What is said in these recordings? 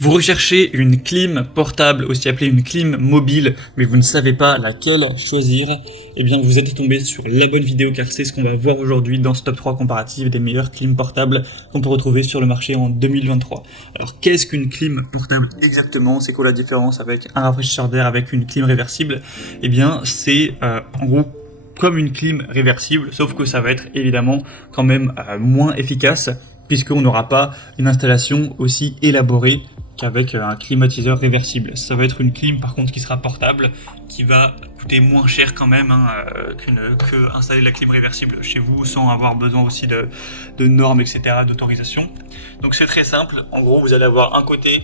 Vous recherchez une clim portable, aussi appelée une clim mobile, mais vous ne savez pas laquelle choisir, eh bien vous êtes tombé sur la bonne vidéo car c'est ce qu'on va voir aujourd'hui dans ce top 3 comparatif des meilleures clims portables qu'on peut retrouver sur le marché en 2023. Alors qu'est-ce qu'une clim portable exactement? C'est quoi la différence avec un rafraîchisseur d'air avec une clim réversible? Eh bien c'est en gros comme une clim réversible, sauf que ça va être évidemment quand même moins efficace puisqu'on n'aura pas une installation aussi élaborée qu'avec un climatiseur réversible. Ça va être une clim par contre qui sera portable, qui va coûter moins cher quand même que installer la clim réversible chez vous sans avoir besoin aussi de normes, etc., d'autorisation. Donc c'est très simple, en gros vous allez avoir un côté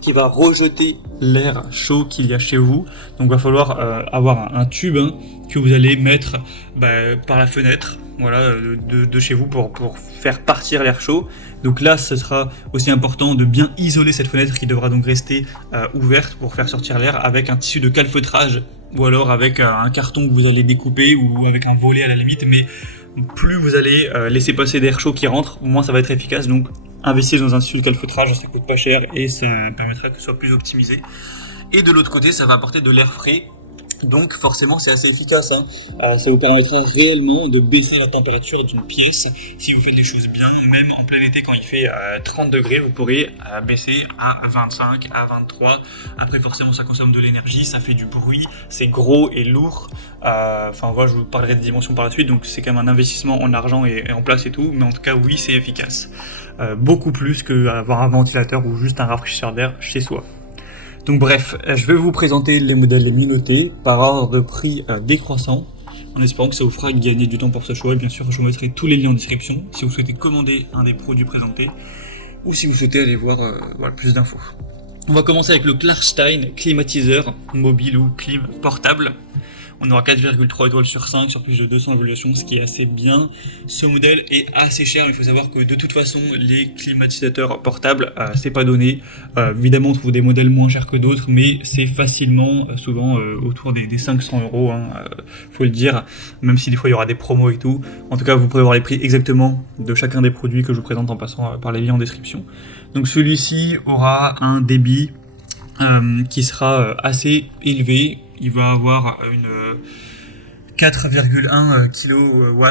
qui va rejeter l'air chaud qu'il y a chez vous. Donc il va falloir avoir un tube que vous allez mettre par la fenêtre de chez vous pour faire partir l'air chaud. Donc là, ce sera aussi important de bien isoler cette fenêtre qui devra donc rester ouverte pour faire sortir l'air avec un tissu de calfeutrage ou alors avec un carton que vous allez découper ou avec un volet à la limite. Mais plus vous allez laisser passer d'air chaud qui rentre, moins ça va être efficace. Donc investir dans un tissu de calfeutrage, ça coûte pas cher et ça permettra que ce soit plus optimisé. Et de l'autre côté, ça va apporter de l'air frais. Donc forcément c'est assez efficace, ça vous permettra réellement de baisser la température d'une pièce si vous faites des choses bien. Même en plein été quand il fait 30 degrés, vous pourrez baisser à 25, à 23. Après forcément ça consomme de l'énergie, ça fait du bruit, c'est gros et lourd. Enfin voilà, je vous parlerai des dimensions par la suite, donc c'est quand même un investissement en argent et en place et tout. Mais en tout cas oui, c'est efficace. Beaucoup plus qu'avoir un ventilateur ou juste un rafraîchisseur d'air chez soi. Donc bref, je vais vous présenter les modèles les mieux notés par ordre de prix décroissant, en espérant que ça vous fera gagner du temps pour ce choix. Et bien sûr, je vous mettrai tous les liens en description si vous souhaitez commander un des produits présentés ou si vous souhaitez aller voir plus d'infos. On va commencer avec le Klarstein climatiseur mobile ou clim portable. On aura 4,3 étoiles sur 5 sur plus de 200 évaluations, ce qui est assez bien. Ce modèle est assez cher, mais il faut savoir que de toute façon, les climatisateurs portables, c'est pas donné. Évidemment, on trouve des modèles moins chers que d'autres, mais c'est facilement, souvent, autour des 500 €, faut le dire, même si des fois il y aura des promos et tout. En tout cas, vous pourrez voir les prix exactement de chacun des produits que je vous présente en passant par les liens en description. Donc celui-ci aura un débit qui sera assez élevé. Il va avoir une 4,1 kW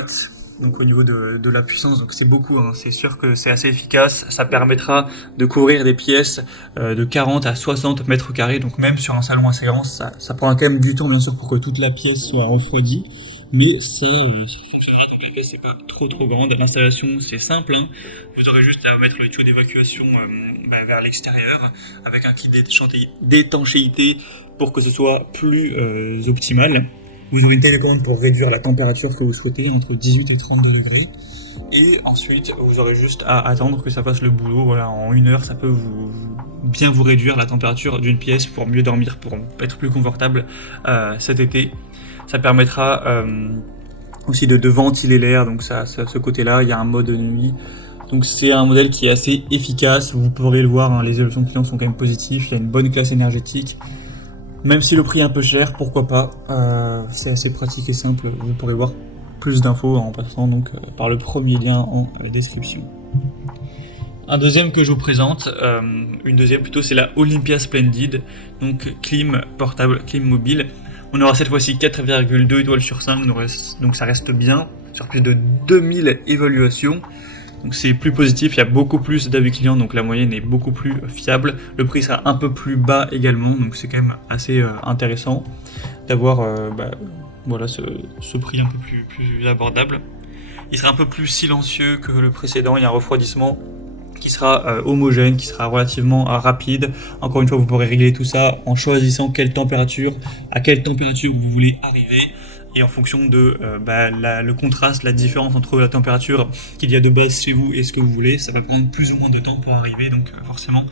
donc au niveau de la puissance, donc c'est beaucoup, c'est sûr que c'est assez efficace. Ça permettra de couvrir des pièces de 40 à 60 mètres carrés, donc même sur un salon assez grand, ça prendra quand même du temps bien sûr pour que toute la pièce soit refroidie, mais ça fonctionnera tant que la pièce n'est pas trop grande. L'installation c'est simple, vous aurez juste à mettre le tuyau d'évacuation vers l'extérieur avec un kit d'étanchéité pour que ce soit plus optimal. Vous aurez une télécommande pour réduire la température que vous souhaitez entre 18 et 32 degrés. Et ensuite, vous aurez juste à attendre que ça fasse le boulot. Voilà, en 1 heure, ça peut bien vous réduire la température d'une pièce pour mieux dormir, pour être plus confortable cet été. Ça permettra aussi de ventiler l'air, donc ça, ce côté-là, il y a un mode nuit. Donc c'est un modèle qui est assez efficace, vous pourrez le voir, les évaluations clients sont quand même positives, il y a une bonne classe énergétique. Même si le prix est un peu cher, pourquoi pas, c'est assez pratique et simple, vous pourrez voir plus d'infos en passant donc par le premier lien en description. Un deuxième que je vous présente, une deuxième plutôt, c'est la Olympia Splendid, donc clim portable, clim mobile. On aura cette fois-ci 4,2 étoiles sur 5, donc ça reste bien, sur plus de 2000 évaluations. Donc c'est plus positif, il y a beaucoup plus d'avis clients, donc la moyenne est beaucoup plus fiable. Le prix sera un peu plus bas également, donc c'est quand même assez intéressant d'avoir ce prix un peu plus abordable. Il sera un peu plus silencieux que le précédent, il y a un refroidissement qui sera homogène, qui sera relativement rapide. Encore une fois, vous pourrez régler tout ça en choisissant à quelle température vous voulez arriver. Et en fonction de le contraste, la différence entre la température qu'il y a de base chez vous et ce que vous voulez, ça va prendre plus ou moins de temps pour arriver donc forcément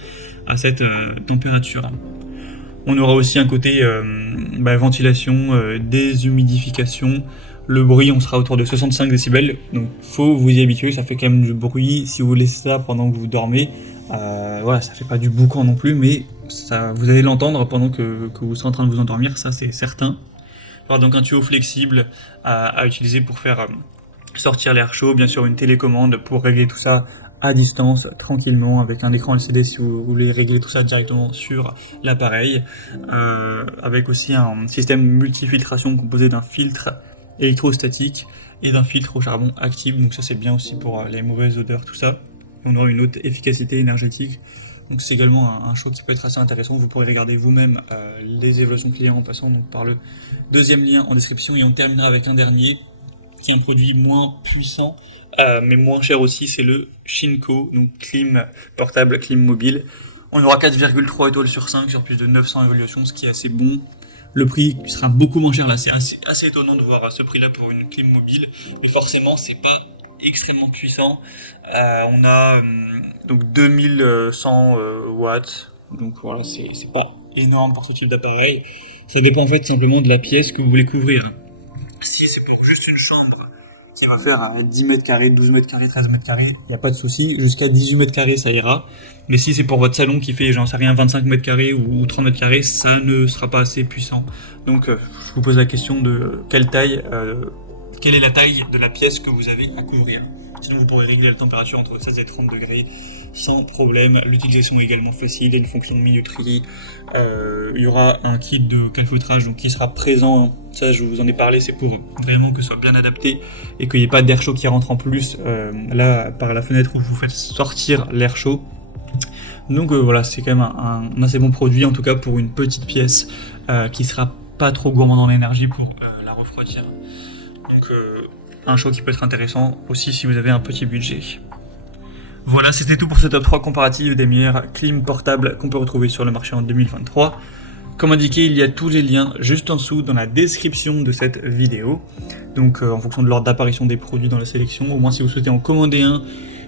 à cette température. On aura aussi un côté ventilation, déshumidification. Le bruit, on sera autour de 65 décibels, donc faut vous y habituer, ça fait quand même du bruit si vous laissez ça pendant que vous dormez. Ça fait pas du boucan non plus, mais ça, vous allez l'entendre pendant que vous serez en train de vous endormir, ça c'est certain. Il y aura donc un tuyau flexible à utiliser pour faire sortir l'air chaud, bien sûr une télécommande pour régler tout ça à distance, tranquillement, avec un écran LCD si vous voulez régler tout ça directement sur l'appareil, avec aussi un système multifiltration composé d'un filtre électrostatique et d'un filtre au charbon actif, donc ça c'est bien aussi pour les mauvaises odeurs, tout ça. On aura une haute efficacité énergétique, donc c'est également un choix qui peut être assez intéressant. Vous pourrez regarder vous-même les évaluations clients en passant donc par le deuxième lien en description, et on terminera avec un dernier qui est un produit moins puissant mais moins cher aussi, c'est le Shinko, donc clim portable, clim mobile. On aura 4,3 étoiles sur 5 sur plus de 900 évaluations, ce qui est assez bon. Le prix sera beaucoup moins cher là, c'est assez étonnant de voir à ce prix là pour une clim mobile, mais forcément c'est pas extrêmement puissant. On a donc 2100 watts, donc voilà, c'est pas énorme pour ce type d'appareil. Ça dépend en fait simplement de la pièce que vous voulez couvrir. Si c'est pour juste une chambre qui va faire 10 mètres carrés, 12 mètres carrés, 13 mètres carrés, il n'y a pas de souci, jusqu'à 18 mètres carrés ça ira. Mais si c'est pour votre salon qui fait, j'en sais rien, 25 mètres carrés ou 30 mètres carrés, ça ne sera pas assez puissant. Donc je vous pose la question de quelle est la taille de la pièce que vous avez à couvrir. Sinon vous pourrez régler la température entre 16 et 30 degrés sans problème. L'utilisation est également facile, il y a une fonction de minuterie. Il y aura un kit de calfeutrage donc qui sera présent. Ça je vous en ai parlé, c'est pour vraiment que ce soit bien adapté et qu'il n'y ait pas d'air chaud qui rentre en plus là par la fenêtre où vous faites sortir l'air chaud. Donc voilà, c'est quand même un assez bon produit en tout cas pour une petite pièce qui sera pas trop gourmand en énergie pour la refroidir. Donc un choix qui peut être intéressant aussi si vous avez un petit budget. Voilà, c'était tout pour ce top 3 comparatif des meilleures clim portables qu'on peut retrouver sur le marché en 2023. Comme indiqué, il y a tous les liens juste en dessous dans la description de cette vidéo. Donc en fonction de l'ordre d'apparition des produits dans la sélection, au moins si vous souhaitez en commander un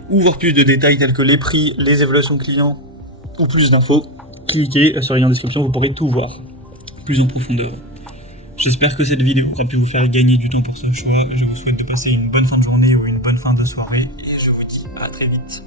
ou voir plus de détails tels que les prix, les évaluations clients ou plus d'infos, cliquez sur le lien en description, vous pourrez tout voir plus en profondeur. J'espère que cette vidéo aura pu vous faire gagner du temps pour ce choix. Je vous souhaite de passer une bonne fin de journée ou une bonne fin de soirée et je vous dis à très vite.